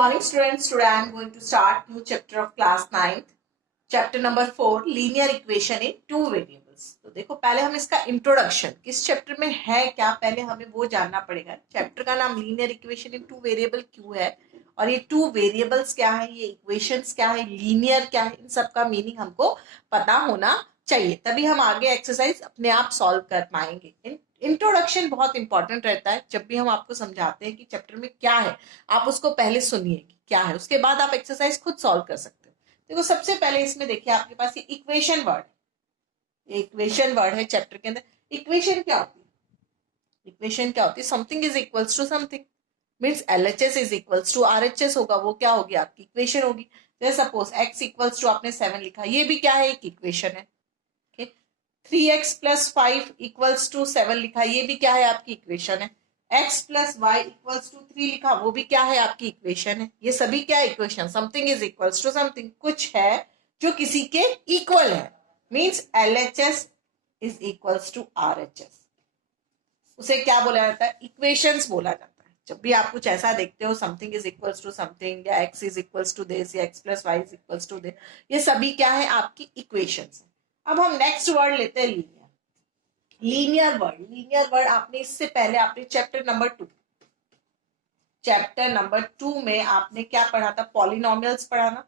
morning, students. Today I am going to start new chapter of class 9th. Chapter number 4 linear equation in two variables. तो देखो पहले हम इसका introduction किस chapter में है क्या पहले हमें वो जानना पड़ेगा। चैप्टर का नाम linear equation in two variable क्यों है और ये टू वेरिएबल्स क्या है, ये इक्वेशंस क्या है, लीनियर क्या है, इन सब का मीनिंग हमको पता होना चाहिए, तभी हम आगे एक्सरसाइज अपने आप सॉल्व कर पाएंगे। इंट्रोडक्शन बहुत इंपॉर्टेंट रहता है। जब भी हम आपको समझाते हैं कि चैप्टर में क्या है आप उसको पहले सुनिए कि क्या है, उसके बाद आप एक्सरसाइज खुद सॉल्व कर सकते हो। देखो सबसे पहले इसमें देखिए आपके पास ये इक्वेशन वर्ड है चैप्टर के अंदर। इक्वेशन क्या होती है? Something is equals to something, means LHS is equals to RHS होगा, वो क्या होगी आपकी इक्वेशन होगी। जैसे सपोज x इक्वल्स टू आपने 7 लिखा, ये भी क्या है, एक इक्वेशन है। 3x प्लस 5 इक्वल्स टू 7 लिखा, ये भी क्या है, आपकी इक्वेशन है। x plus Y equals to 3 लिखा, वो भी क्या है, आपकी इक्वेशन है। ये सभी क्या equation, something is equals to something, कुछ है जो किसी के इक्वल है, means LHS is equals to RHS। उसे क्या बोला जाता है, इक्वेशंस बोला जाता है। जब भी आप कुछ ऐसा देखते हो something is equals to something या x is equals to this या x plus Y is equals to this, ये सभी क्या है, आपकी इक्वेशंस है। अब हम नेक्स्ट वर्ड लेते हैं लीनियर वर्ड आपने इससे पहले आपने चैप्टर नंबर 2 में आपने क्या पढ़ा था, पॉलिनोमियल्स पढ़ा ना।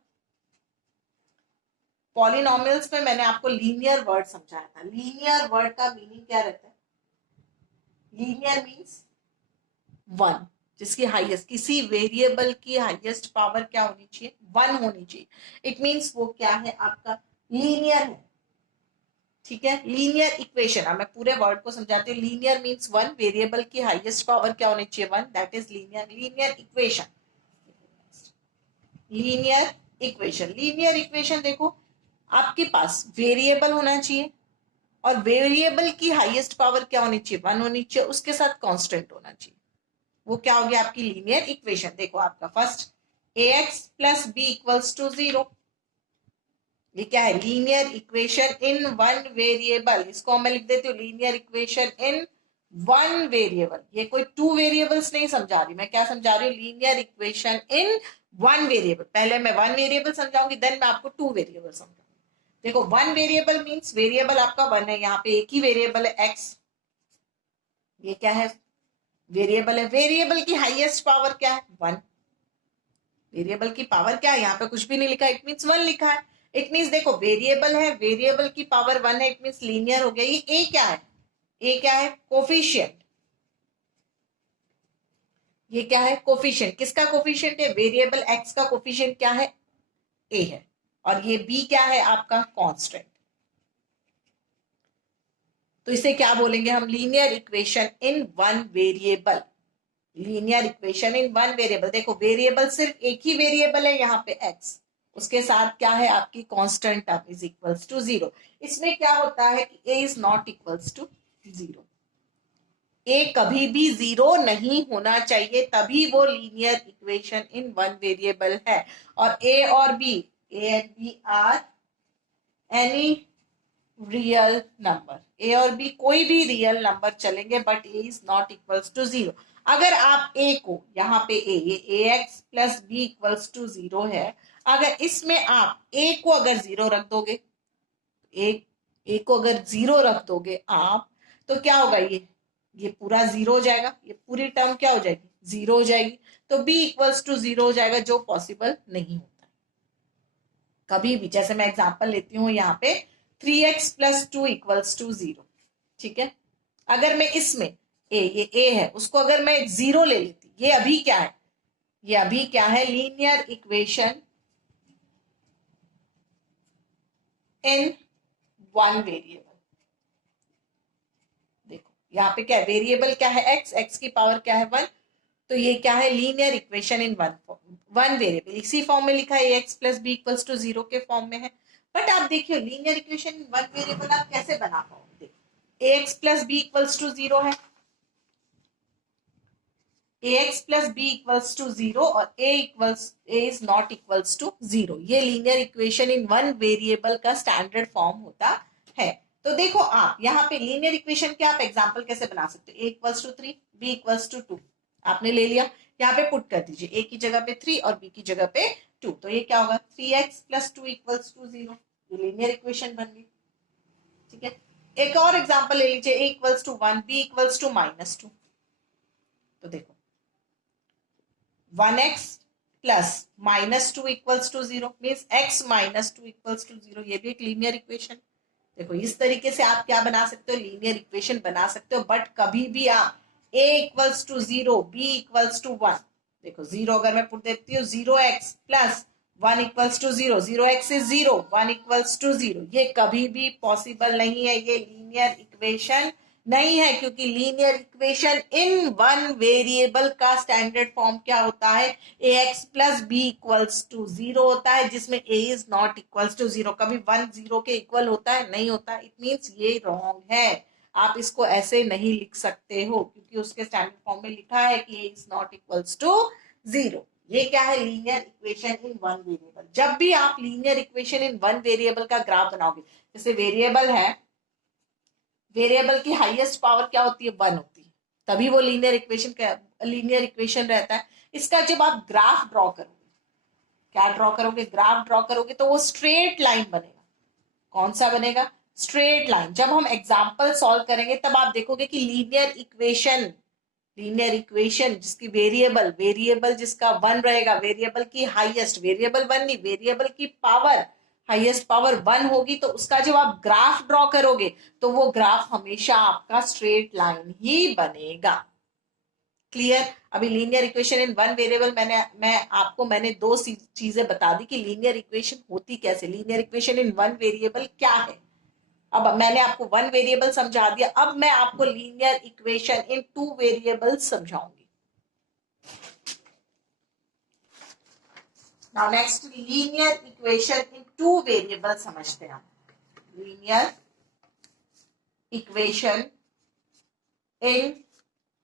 पॉलिनोमियल्स में मैंने आपको लीनियर वर्ड समझाया था। लीनियर वर्ड का मीनिंग क्या रहता है, लीनियर मीन्स वन, जिसकी हाईएस्ट, किसी वेरिएबल की हाईएस्ट पावर क्या होनी चाहिए, 1 होनी चाहिए। इट मीन्स वो क्या है, आपका लीनियर है। ठीक है, लीनियर इक्वेशन, अब मैं पूरे वर्ड को समझाती हूँ। लीनियर मींस वन, वेरिएबल की हाईएस्ट पावर क्या होनी चाहिए, 1, that is linear equation. Linear equation देखो आपके पास वेरिएबल होना चाहिए और वेरिएबल की हाईएस्ट पावर क्या होनी चाहिए, 1 होनी चाहिए, उसके साथ कांस्टेंट होना चाहिए। वो क्या हो गया आपकी लीनियर इक्वेशन। देखो आपका first ax plus B equals to 0, ये क्या है, linear equation in one variable. इसको मैं लिख देती हूँ linear equation in one variable. ये कोई टू वेरिएबल्स नहीं समझा रही, मैं क्या समझा रही हूँ, linear equation in one variable. पहले मैं वन वेरिएबल समझाऊंगी, देन मैं आपको टू वेरिएबल समझाऊंगी। देखो वन वेरिएबल मीन्स वेरिएबल आपका 1 है, यहाँ पे एक ही वेरिएबल है x। ये क्या है, वेरिएबल है। वेरिएबल की हाईएस्ट पावर क्या है, 1। वेरिएबल की पावर क्या है, यहाँ पे कुछ भी नहीं लिखा, इट मीन्स 1 लिखा है। इट मीन्स देखो वेरिएबल है, वेरिएबल की पावर 1 है, इट मीन्स लीनियर हो गया। ये ए क्या है, ए क्या है, कोफिशिएंट। ये क्या है, कोफिशिएंट। किसका कोफिशिएंट है, वेरिएबल एक्स का कोफिशिएंट क्या है, ए है। और ये बी क्या है, आपका कांस्टेंट। तो इसे क्या बोलेंगे हम, linear equation in one variable. Linear equation in one variable. देखो वेरिएबल सिर्फ एक ही वेरिएबल है यहाँ पे x, उसके साथ क्या है आपकी constant term is equals to 0। इसमें क्या होता है कि a is not equals to 0। a कभी भी 0 नहीं होना चाहिए, तभी वो linear equation in one variable है। और a और b are any real number, A और बी कोई भी रियल नंबर चलेंगे, but A is not equals to 0। अगर आप ए को यहाँ पे ये ax plus B equals to 0 है, अगर इसमें आप ए को अगर 0 रख दोगे, ए को अगर 0 रख दोगे आप, तो क्या होगा, ये पूरा 0 हो जाएगा, ये पूरी टर्म क्या हो जाएगी, 0 हो जाएगी। तो b इक्वल्स टू 0 हो जाएगा, जो पॉसिबल नहीं होता कभी भी। जैसे मैं एग्जांपल लेती हूँ यहाँ पे 3x प्लस 2 इक्वल्स टू 0। ठीक है, अगर मैं इसमें ये a है, उसको अगर मैं 0 ले लेती, ये अभी क्या है, ये अभी क्या है, linear equation in one variable. देखो यहाँ पे क्या है, वेरिएबल क्या है x की पावर क्या है 1, तो ये क्या है, linear equation in one variable. इसी फॉर्म में लिखा है ax plus B equals to 0 के फॉर्म में है। बट आप देखिए linear equation in one variable आप कैसे बना पाओगे, ax plus B equals to 0 है, ax plus B equals to 0 और a is not equals to 0। ये linear equation in one variable का स्टैंडर्ड फॉर्म होता है। तो देखो आप यहाँ पे लीनियर इक्वेशन के आप एग्जांपल कैसे बना सकते हो, a equals to 3, b equals to 2 आपने ले लिया। यहाँ पे पुट कर दीजिए, ए की जगह पे 3 और बी की जगह पे 2, तो ये क्या होगा 3x प्लस 2 इक्वल्स टू 0, ये लीनियर इक्वेशन बन गई। ठीक है, एक और एग्जांपल ले लीजिए, a equals to 1, b equals to -2, तो देखो 1x plus -2 equals to 0 means x -2 equals to 0, ये भी एक लीनियर इक्वेशन। देखो इस तरीके से आप क्या बना सकते हो, लीनियर इक्वेशन बना सकते हो, बट कभी भी आप a equals to 0, b equals to 1, देखो 0 अगर मैं पुट देती हूँ 0x plus 1 equals to 0, 0x is 0, 1 equals to 0, ये कभी भी पॉसिबल नहीं है, ये लीनियर इक्वेशन नहीं है, क्योंकि linear equation in one variable का स्टैंडर्ड फॉर्म क्या होता है, ax plus B equals to 0 होता है, जिसमें a is not equals to 0, कभी 1 0 के इक्वल होता है, नहीं होता, इट मीन्स ये रॉन्ग है, आप इसको ऐसे नहीं लिख सकते हो, क्योंकि उसके स्टैंडर्ड फॉर्म में लिखा है कि a is not equals to 0। ये क्या है, linear equation in one variable. जब भी आप linear equation in one variable का ग्राफ बनाओगे, जैसे वेरिएबल है, वेरिएबल की हाईएस्ट पावर क्या होती है, 1 होती है, तभी वो लीनियर इक्वेशन रहता है। इसका जब आप ग्राफ ड्रॉ करोगे, क्या ड्रॉ करोगे, ग्राफ ड्रॉ करोगे, तो वो स्ट्रेट लाइन बनेगा। कौन सा बनेगा, स्ट्रेट लाइन। जब हम एग्जाम्पल सॉल्व करेंगे तब आप देखोगे कि लीनियर इक्वेशन जिसकी वेरिएबल जिसका 1 रहेगा, वेरिएबल की हाईएस्ट, वेरिएबल 1 नहीं, वेरिएबल की पावर, हाईएस्ट पावर 1 होगी, तो उसका जब आप ग्राफ ड्रॉ करोगे तो वो ग्राफ हमेशा आपका स्ट्रेट लाइन ही बनेगा। क्लियर। अभी linear equation in one variable मैंने दो चीजें बता दी कि लीनियर इक्वेशन होती कैसे, linear equation in one variable क्या है। अब मैंने आपको वन वेरिएबल समझा दिया, अब मैं आपको linear equation in two variable समझाऊंगी। Now next linear equation in two variable समझते हैं हम। Linear equation in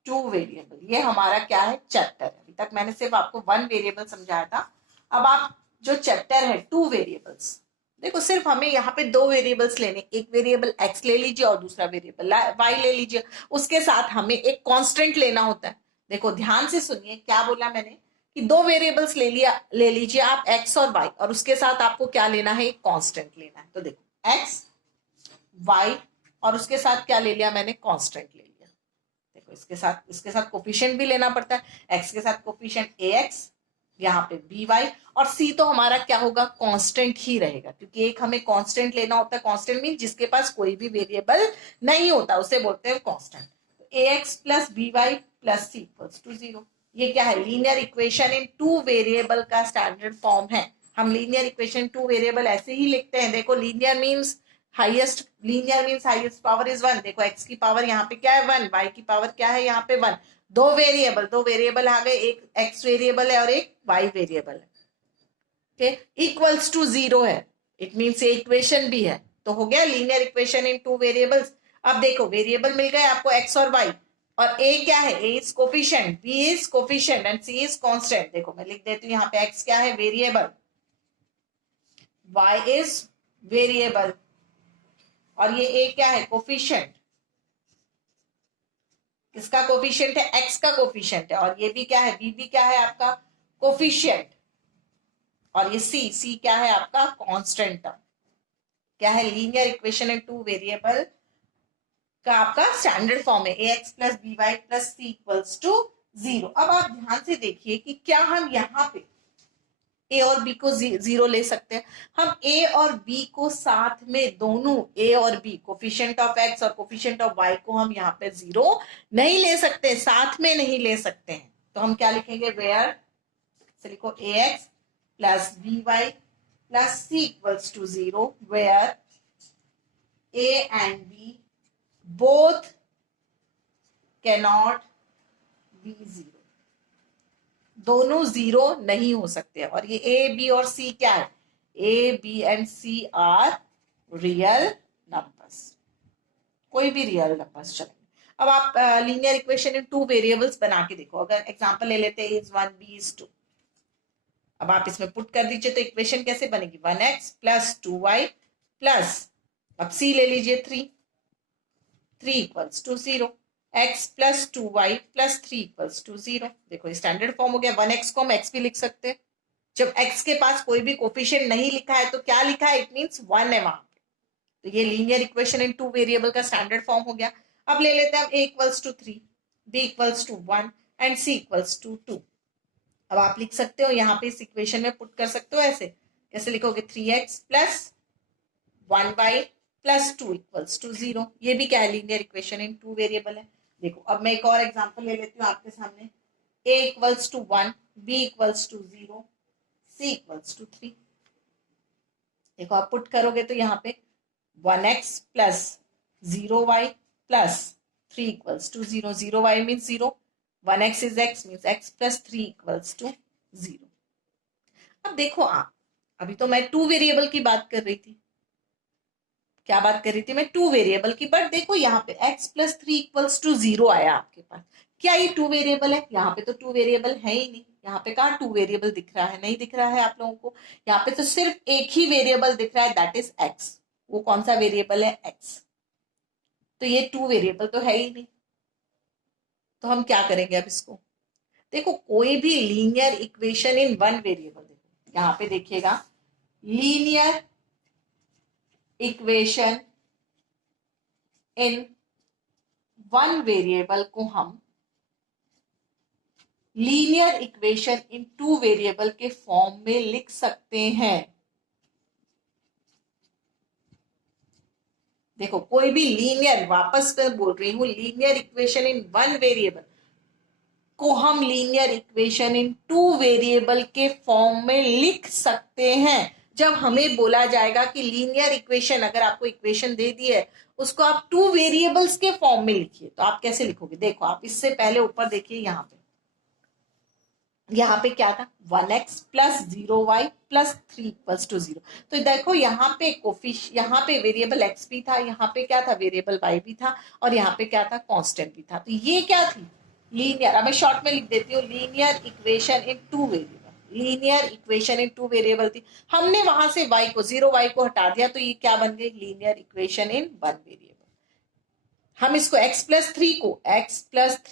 two variable, ये हमारा क्या है, चैप्टर है। अभी तक मैंने सिर्फ आपको वन वेरिएबल समझाया था, अब आप जो चैप्टर है टू वेरिएबल्स, देखो सिर्फ हमें यहाँ पे दो वेरिएबल्स लेने, एक वेरिएबल x ले लीजिए और दूसरा वेरिएबल y ले लीजिए, उसके साथ हमें एक कांस्टेंट लेना होता है। देखो ध्यान से सुनिए, क्या बोला मैंने कि दो वेरिएबल्स ले लीजिए आप x और y, और उसके साथ आपको क्या लेना है, एक कांस्टेंट लेना है। तो देखो x y और उसके साथ क्या ले लिया मैंने, कांस्टेंट ले लिया। देखो इसके साथ कोफिशिएंट भी लेना पड़ता है, x के साथ कोफिशिएंट ax, यहाँ पे by, और c तो हमारा क्या होगा, कांस्टेंट ही रहेगा, क्योंकि एक हमें कांस्टेंट लेना होता है। कांस्टेंट मीन जिसके पास कोई भी वेरिएबल नहीं होता उसे बोलते हैं कांस्टेंट। तो ax plus by plus c equals to 0, ये क्या है, linear equation in two variable का स्टैंडर्ड फॉर्म है। हम लीनियर इक्वेशन टू वेरिएबल ऐसे ही लिखते हैं। देखो linear means highest power is 1, देखो x की पावर यहाँ पे क्या है 1, y की पावर क्या है यहाँ पे 1, दो वेरिएबल आ गए, एक x वेरिएबल है और एक y वेरिएबल है। ओके, इक्वल्स टू 0 है, इट मीन्स ये इक्वेशन भी है, तो हो गया linear equation in two variables. अब देखो वेरिएबल मिल गए आपको x और y, और a क्या है, a is coefficient, b is coefficient and c is constant. देखो मैं लिख देती हूँ यहाँ पे x क्या है, वेरिएबल, y इज वेरिएबल, और ये a क्या है, कोफिशिएंट। किसका कोफिशिएंट है, x का कोफिशिएंट है, और ये भी क्या है, b भी क्या है आपका कोफिशिएंट, और ये c क्या है आपका कांस्टेंट टर्म। क्या है, linear equation in two variable का आपका स्टैंडर्ड फॉर्म है ax plus by plus c equals to 0। अब आप ध्यान से देखिए कि क्या हम यहाँ पे a और b को 0 ले सकते हैं। हम a और b को साथ में, दोनों a और b, कोफिशिएंट ऑफ x और कोफिशिएंट ऑफ y को हम यहाँ पे 0 नहीं ले सकते, साथ में नहीं ले सकते हैं। तो हम क्या लिखेंगे, वेयर, से लिखो ax plus by plus c equals to 0, where a and b both cannot be 0, दोनों 0 नहीं हो सकते। और ये a b और c क्या है, a b and c are real numbers, कोई भी रियल नंबर्स चलेंगे। अब आप linear equation in two variables बना के देखो। अगर एग्जांपल ले लेते हैं a is 1 b is 2, अब आप इसमें पुट कर दीजिए तो इक्वेशन कैसे बनेगी, 1x प्लस 2y प्लस, अब c ले लीजिए 3 equals to 0। x plus 2y plus 3 equals to 0। देखो ये स्टैंडर्ड फॉर्म हो गया। 1x को हम x भी लिख सकते हैं। जब x के पास कोई भी कोफिशिएंट नहीं लिखा है तो क्या लिखा है, इट मींस 1 है वहां पे। तो ये linear equation in two variable का स्टैंडर्ड फॉर्म हो गया। अब ले लेते हैं हम a equals to 3, b equals to 1 and c equals to 2। अब आप लिख सकते हो यहाँ पे इस इक्वेशन में पुट कर सकते हो ऐसे। कैसे लिखोगे, 3x plus 1y plus 2 equals to 0। ये भी क्या है, linear equation in two variable है। देखो अब मैं एक और एग्जांपल ले लेती हूँ आपके सामने। a equals to 1, b equals to 0, c equals to 3। देखो आप पुट करोगे तो यहाँ पे 1x plus 0y plus 3 equals to 0। 0y means 0, 1x is x means x plus 3 equals to 0। अब देखो आप, अभी तो मैं टू वेरिएबल की बात कर रही थी। क्या बात कर रही थी मैं, टू वेरिएबल की। बट देखो यहाँ पे x प्लस 3 इक्वल्स टू 0 आया आपके पास। क्या ये टू वेरिएबल है? यहाँ पे तो टू वेरिएबल है ही नहीं। यहाँ पे कहाँ टू वेरिएबल दिख रहा है, नहीं दिख रहा है आप लोगों को। यहाँ पे तो सिर्फ एक ही वेरिएबल दिख रहा है, दैट इज x। वो कौन सा वेरिएबल है, x। तो ये टू वेरिएबल तो है ही नहीं। तो हम क्या करेंगे अब इसको। देखो कोई भी linear equation in one variable, देखो यहाँ पे देखिएगा, linear equation in one variable को हम linear equation in two variable के फॉर्म में लिख सकते हैं। देखो कोई भी लीनियर, वापस मैं बोल रही हूं, linear equation in one variable को हम linear equation in two variable के फॉर्म में लिख सकते हैं। जब हमें बोला जाएगा कि लीनियर इक्वेशन, अगर आपको इक्वेशन दे दी है उसको आप टू वेरिएबल्स के फॉर्म में लिखिए, तो आप कैसे लिखोगे। देखो आप इससे पहले ऊपर देखिए, यहाँ पे क्या था, 1x plus 0y plus 3 equals to 0। तो देखो यहाँ पे यहाँ पे वेरिएबल x भी था, यहाँ पे क्या था, वेरिएबल y भी था, और यहाँ पे क्या था, कांस्टेंट भी था। तो ये क्या थी, लीनियर। अब मैं शॉर्ट में लिख देती हूँ, linear equation in two variable. Linear equation in two variable थी। हमने वहां से y को, 0y को हटा दिया, तो ये क्या बन गई, linear equation in one variable. हम इसको x प्लस थ्री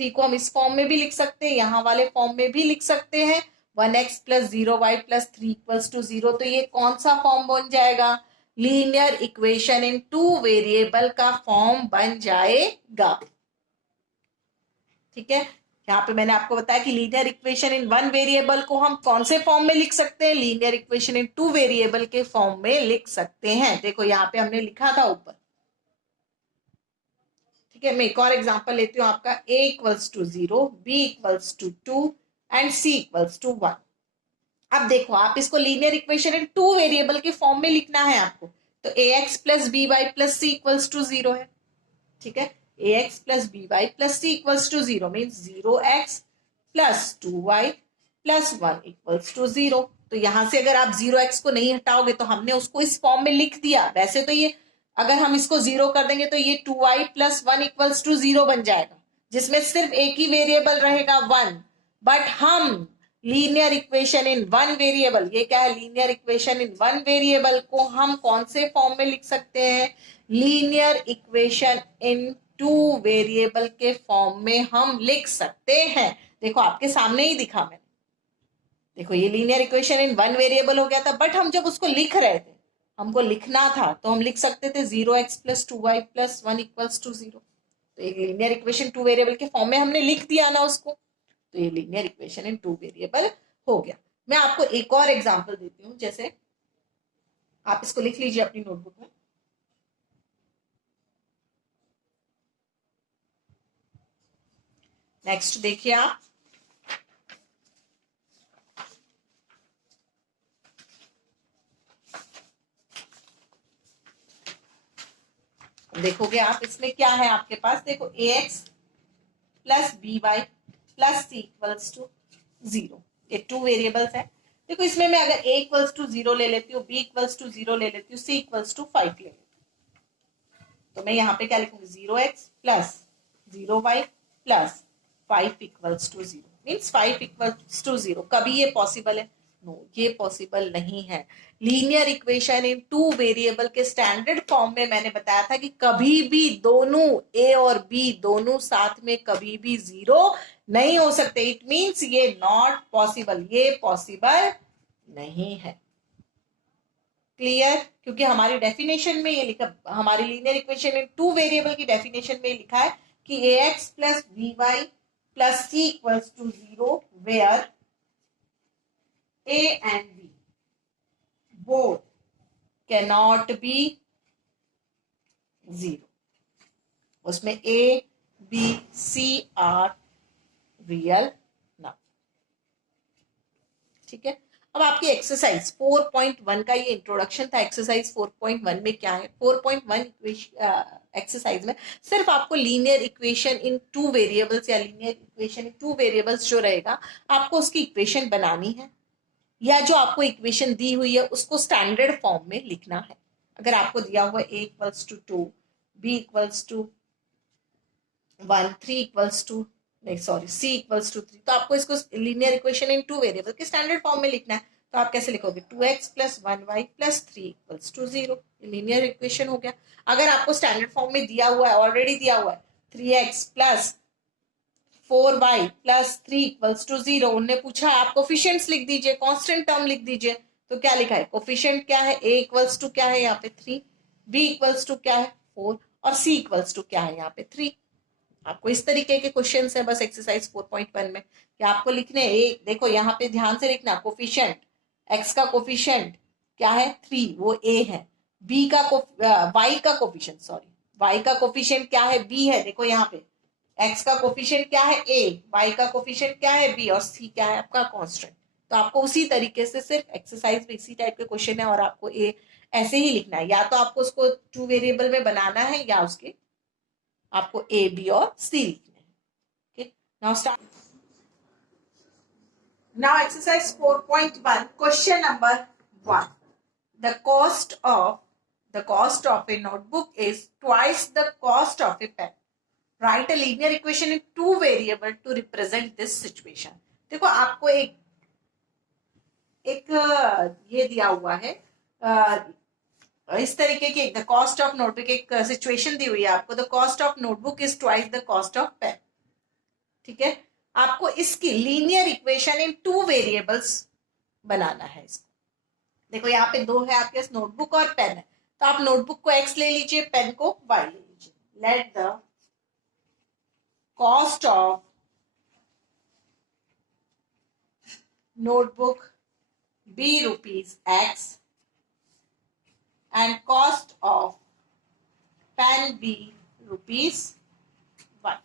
को हम इस फॉर्म में भी लिख सकते हैं, यहाँ वाले फॉर्म में भी लिख सकते हैं, 1x plus 0y plus 3 equals to 0। तो ये कौन सा फॉर्म बन जाएगा, linear equation in two variable का फॉर्म बन जाएगा। ठीक है, यहाँ पे मैंने आपको बताया कि linear equation in one variable को हम कौन से फॉर्म में लिख सकते हैं, linear equation in two variable के फॉर्म में लिख सकते हैं। देखो यहाँ पे हमने लिखा था ऊपर। ठीक है, मैं एक और एग्जांपल लेती हूँ आपका, a equals to 0, b equals to 2 and c equals to 1। अब देखो आप इसको linear equation in two variable के फॉर्म में लिखना है आपको। तो ax plus B Y plus C equals to 0 है। ठीक है, ax plus B Y plus C equals to 0 means 0x plus 2y plus 1 equals to 0। तो यहां से अगर आप 0x को नहीं हटाओगे तो हमने उसको इस फॉर्म में लिख दिया। वैसे तो ये अगर हम इसको 0 कर देंगे तो ये 2y प्लस 1 इक्वल्स टू 0 बन जाएगा, जिसमें सिर्फ एक ही वेरिएबल रहेगा 1। बट हम linear equation in one variable, ये क्या है, linear equation in one variable को हम कौन से फॉर्म में लिख सकते हैं, linear equation in two variable के फॉर्म में हम लिख सकते हैं। देखो आपके सामने ही दिखा मैंने। देखो ये linear equation in one variable हो गया था, बट हम जब उसको लिख रहे थे, हमको लिखना था, तो हम लिख सकते थे 0x plus 2y plus 1 equals to 0। तो एक लीनियर इक्वेशन टू वेरिएबल के फॉर्म में हमने लिख दिया ना उसको, तो ये linear equation in two variable हो गया। मैं आपको एक और एग्जांपल देती हूँ, जैसे आप इसको लिख लीजिए अपनी नोटबुक में। नेक्स्ट देखिए आप, देखोगे आप इसमें क्या है आपके पास, देखो ax plus B Y plus C equals to 0। ये टू वेरिएबल्स है। देखो इसमें मैं अगर a इक्वल्स टू 0 ले लेती हूँ, b इक्वल्स टू 0 ले लेती हूँ, c इक्वल्स टू 5 ले लेती हूँ, तो मैं यहाँ पे क्या लिखूंगी, 0x plus 0y plus 5 equals to 0 means 5 equals to 0। कभी ये पॉसिबल है, नो ये पॉसिबल नहीं है। Linear equation in two variable के स्टैंडर्ड फॉर्म में मैंने बताया था कि कभी भी दोनों ए और बी दोनों साथ में कभी भी जीरो नहीं हो सकते। इट मींस ये नॉट पॉसिबल, ये पॉसिबल नहीं है। क्लियर? क्योंकि हमारी डेफिनेशन में ये लिखा, हमारी linear equation in two variable की डेफिनेशन में लिखा है कि ax plus by plus c equals to 0 where a and b both cannot be 0। उसमें a b c are real number. ठीक है, अब आपकी एक्सरसाइज 4.1 का ये इंट्रोडक्शन था। एक्सरसाइज 4.1 में क्या है? 4.1 एक्सरसाइज में सिर्फ आपको linear equation in two variables या linear equation in two variables जो रहेगा, आपको उसकी इक्वेशन बनानी है, या जो आपको इक्वेशन दी हुई है उसको स्टैंडर्ड फॉर्म में लिखना है। अगर आपको दिया हुआ a equals to 2, b equals to 1, 3 equals to नहीं सॉरी c इक्वल्स टू 3, तो आपको इसको linear equation in two variable के स्टैंडर्ड फॉर्म में लिखना है। तो आप कैसे लिखोगे? 2x plus 1y plus 3 equals to 0। Linear equation हो गया। अगर आपको स्टैंडर्ड फॉर्म में दिया हुआ है, ऑलरेडी दिया हुआ है 3x plus 4y plus 3 equals to 0, उनने पूछा आप कोफिशिएंट्स लिख दीजिए, कांस्टेंट टर्म लिख दीजिए। तो क्या लिखा है? कोफिशिएंट क्या है? a इक्वल्स टू क्या है यहाँ पे 3, b इक्वल्स टू क्या है 4 और c इक्वल्स टू क्या है यहाँ पे 3। आपको इस तरीके के क्वेश्चन है बस एक्सरसाइज 4.1 में कि आपको लिखने एक, देखो यहाँ पे ध्यान से लिखना, कोफिशिएंट x का कोफिशिएंट क्या है 3, वो a है। b का y का कोफिशिएंट y का कोफिशिएंट क्या है? b है। देखो यहाँ पे x का कोफिशिएंट क्या है? a, y का कोफिशिएंट क्या है? b और c क्या है? आपका कांस्टेंट। तो आपको उसी तरीके से सिर्फ एक्सरसाइज में इसी टाइप के क्वेश्चन है और आपको a ऐसे ही लिखना है, या तो आपको उसको टू वेरिएबल में बनाना है या उसके आपको a b और c लिखने हैं। Okay, now start. Now exercise 4.1 question number 1। The cost of a notebook is twice the cost of a pen. Write a linear equation in two variable to represent this situation. देखो आपको एक ये दिया हुआ है, इस तरीके की द कॉस्ट ऑफ नोटबुक, एक सिचुएशन दी हुई है आपको, the cost of notebook is twice the cost of pen. ठीक है, आपको इसकी linear equation in two variables बनाना है इसको। देखो यहाँ पे दो है आपके पास, नोटबुक और पेन है, तो आप नोटबुक को x ले लीजिए, पेन को y ले लीजिए। Let the cost of notebook be rupees x and cost of pen be rupees y।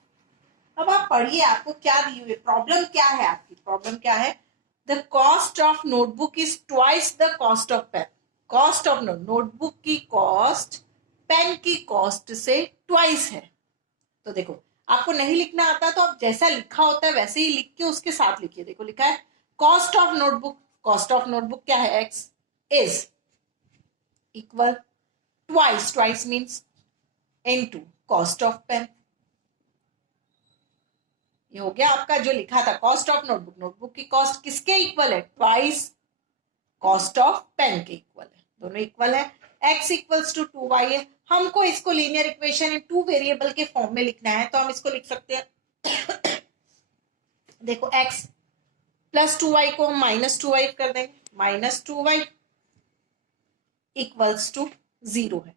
अब आप पढ़िए, आपको क्या दी हुई प्रॉब्लम क्या है? आपकी प्रॉब्लम क्या है? The cost of notebook is twice the cost of pen. Cost of notebook की कॉस्ट पेन की कॉस्ट से ट्वाइस है। तो देखो आपको नहीं लिखना आता तो आप जैसा लिखा होता है वैसे ही लिख के उसके साथ लिखिए। देखो लिखा है cost of notebook, cost of notebook क्या है? x is equal twice, twice means into cost of pen. ये हो गया आपका जो लिखा था कॉस्ट ऑफ नोटबुक। नोटबुक की कॉस्ट किसके इक्वल है? ट्वाइस कॉस्ट ऑफ पेन के इक्वल है, दोनों इक्वल है। x इक्वल्स टू 2y है। हमको इसको linear equation in two variable के फॉर्म में लिखना है, तो हम इसको लिख सकते हैं देखो x प्लस 2y को हम माइनस 2y कर देंगे, माइनस 2y इक्वल्स टू 0 है।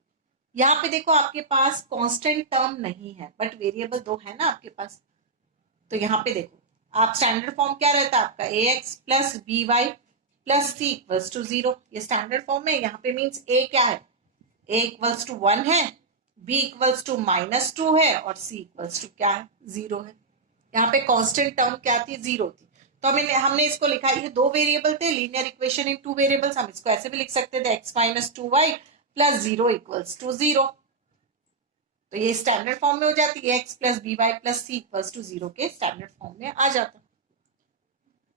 यहाँ पे देखो आपके पास कांस्टेंट टर्म नहीं है बट वेरिएबल दो है ना आपके पास, तो यहाँ पे देखो आप स्टैंडर्ड फॉर्म क्या रहता है आपका? ax plus by plus c equals to 0। ये स्टैंडर्ड फॉर्म है। यहाँ पे मीन्स a क्या है? a इक्वल्स टू 1 है, b इक्वल्स टू माइनस 2 है और c इक्वल्स टू क्या है? 0 है। यहाँ पे कांस्टेंट टर्म क्या थी? 0 थी। तो हमने इसको लिखा, ये दो वेरिएबल थे, linear equation in two variables. हम इसको ऐसे भी लिख सकते थे x minus 2y plus 0 equals to 0। तो ये स्टैंडर्ड फॉर्म में हो जाती है, x plus by plus c equals to 0 के स्टैंडर्ड फॉर्म में आ जाता।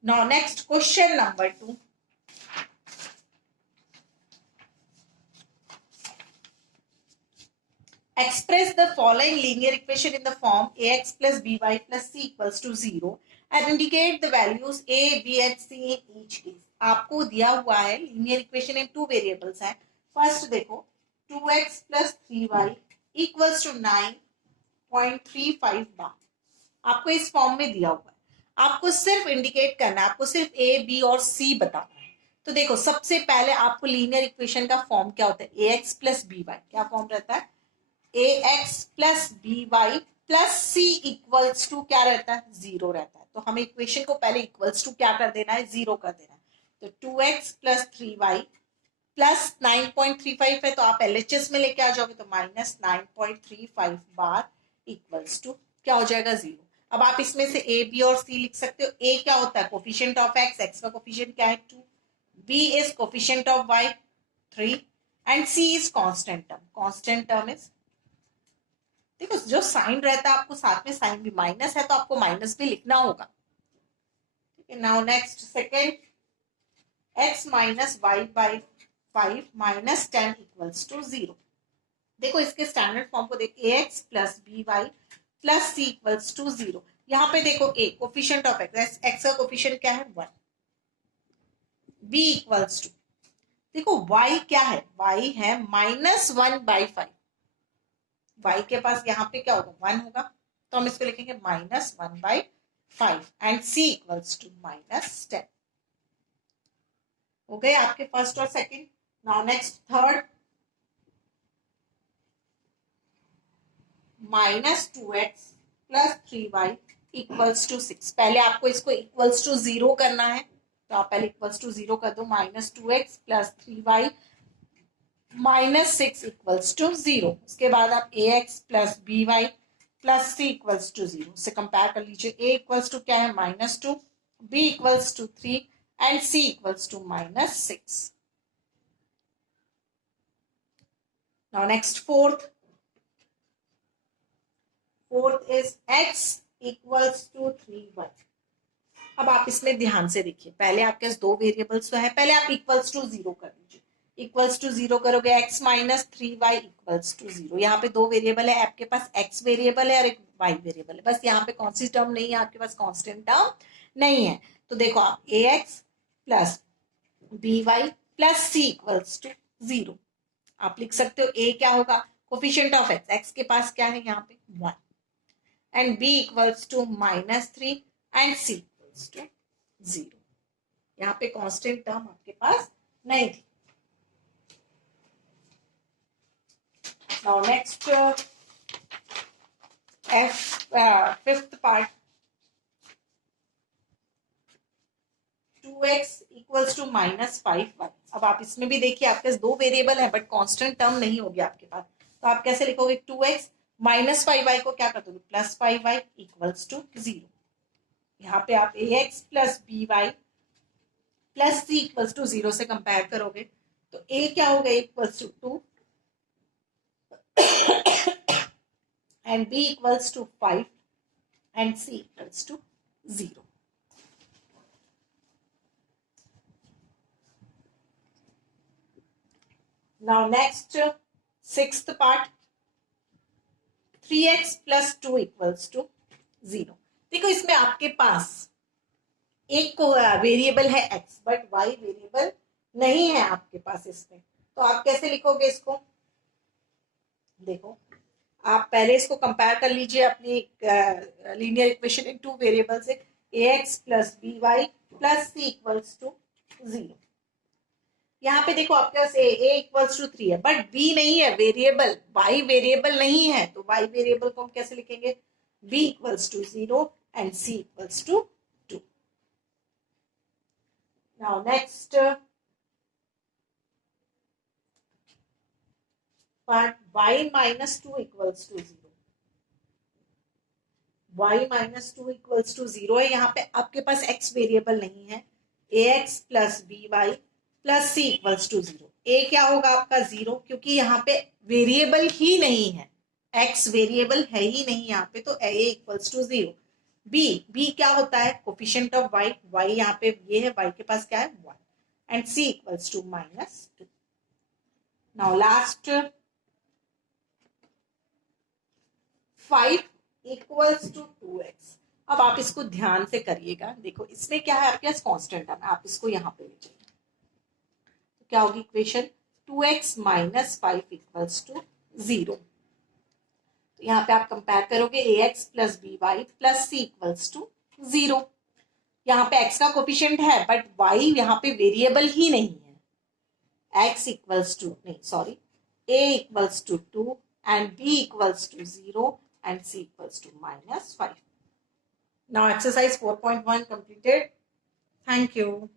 Now next question number 2। Express the following linear equation in the form ax plus by plus c equals to 0 and indicate the values a, b and c in each case. आपको दिया हुआ है linear equation in two variables है। First देखो 2x plus 3y equals to 9.35 बार, आपको इस form में दिया हुआ है। आपको सिर्फ इंडिकेट करना है, आपको सिर्फ ए बी और सी बताना है। तो देखो सबसे पहले आपको लीनियर इक्वेशन का फॉर्म क्या होता है, A X plus B Y, क्या फॉर्म रहता है, A X plus B Y plus C equals to क्या रहता है, जीरो रहता है। तो हमें इक्वेशन को पहले इक्वल्स टू क्या कर देना है, जीरो कर देना है। तो 2x प्लस 3y प्लस 9.35 है, तो आप एलएचएस में लेके आ जाओगे, तो माइनस 9.35 बार इक्वल्स टू क्या हो जाएगा, जीरो। अब आप इसमें से ए बी और सी लिख सकते हो। ए क्या होता है, कोफिशिएंट ऑफ एक्स, एक्स का कोफिशिएंट क्या है 2, b is coefficient of y 3 and c is constant term, constant term is, देखो जो साइन रहता है आपको साथ में साइन भी, माइनस है तो आपको माइनस भी लिखना होगा, ठीक है। Now next second, x minus Y by 5 minus 10 equals to 0। देखो इसके स्टैंडर्ड फॉर्म को देख, A X plus B Y plus C equals to 0। यहाँ पे देखो A coefficient of x, x का कोफिशिएंट क्या है 1, बी इक्वल्स टू, देखो y क्या है, y है -1/5, y के पास यहाँ पे क्या होगा 1 होगा, तो हम इसको लिखेंगे -1/5 एंड c इक्वल्स टू -10। हो गए आपके फर्स्ट और second. Now next third, -2x plus 3y equals to 6। पहले आपको इसको इक्वल्स टू 0 करना है, तो आप पहले इक्वल्स टू 0 कर दो, -2x plus 3y -6 equals to 0। उसके बाद आप ax plus B Y plus C equals to 0 से कंपेयर कर लीजिए। a इक्वल्स टू क्या है -2, b equals to 3 and c equals to -6। Now next fourth is x equals to 3y। अब आप इसमें ध्यान से देखिए, पहले आपके पास दो वेरिएबल्स तो है, पहले आप इक्वल्स टू 0 कर लीजिए। इक्वल्स टू 0 करोगे, x minus 3y equals to 0। यहाँ पे दो वेरिएबल है, आपके पास x वेरिएबल है और एक y वेरिएबल है, बस यहाँ पे कौन सी टर्म नहीं है, आपके पास कांस्टेंट टर्म नहीं है। तो देखो आप ax plus B Y plus C equals to 0, आप लिख सकते हो। a क्या होगा, कोफिशिएंट ऑफ x, x के पास क्या है यहाँ पे 1 and b equals to -3 and c equals to 0। यहाँ पे कांस्टेंट टर्म आपके पास नहीं थी। Now next fifth part, 2x equals to -5y। अब आप इसमें भी देखिए आपके पास दो वेरिएबल है बट कांस्टेंट टर्म नहीं होगी आपके पास, तो आप कैसे लिखोगे, 2x -5y को क्या कर दोगे +5y इक्वल्स टू 0। यहाँ पे आप ax plus B Y plus C equals to 0 से कंपेयर करोगे, तो a क्या होगा equals to 2 and b equals to 5 and c equals to 0. Now next sixth part, 3x plus 2 equals to 0। देखो इसमें आपके पास एक वेरिएबल है x बट y वेरिएबल नहीं है आपके पास इसमें, तो आप कैसे लिखोगे इसको, देखो आप पहले इसको कंपेयर कर लीजिए अपनी linear equation in two variable से, ax plus B Y plus C equals to 0। यहाँ पे देखो आपके पास a इक्वल्स टू 3 है बट b नहीं है, वेरिएबल y वेरिएबल नहीं है, तो y वेरिएबल को हम कैसे लिखेंगे, b equals to 0 and c equals to 2। Now next part, y minus 2 equals to 0। y minus 2 equals to 0 है, यहाँ पे आपके पास x वेरिएबल नहीं है, ax plus B Y plus C equals to 0। a क्या होगा आपका 0, क्योंकि यहाँ पे वेरिएबल ही नहीं है, x वेरिएबल है ही नहीं यहाँ पे, तो a इक्वल्स टू 0। b क्या होता है, कोफिशिएंट ऑफ y, y यहाँ पे ये है, y के पास क्या है 1 and c equals to -2। Now last 5 equals to 2x। अब आप इसको ध्यान से करिएगा। देखो इसमें क्या है, आपके पास कांस्टेंट टर्म है, आप इसको यहाँ पे ले जाइए। तो क्या होगी equation, 2x minus 5 equals to 0। तो यहाँ पे आप कंपेयर करोगे ax plus by plus c equals to 0। यहाँ पे x का कोफिशिएंट है बट y यहाँ पे वेरिएबल ही नहीं है। x इक्वल्स टू नहीं sorry a equals to 2 and b equals to 0 and c equals to minus 5. Now exercise 4.1 completed. Thank you.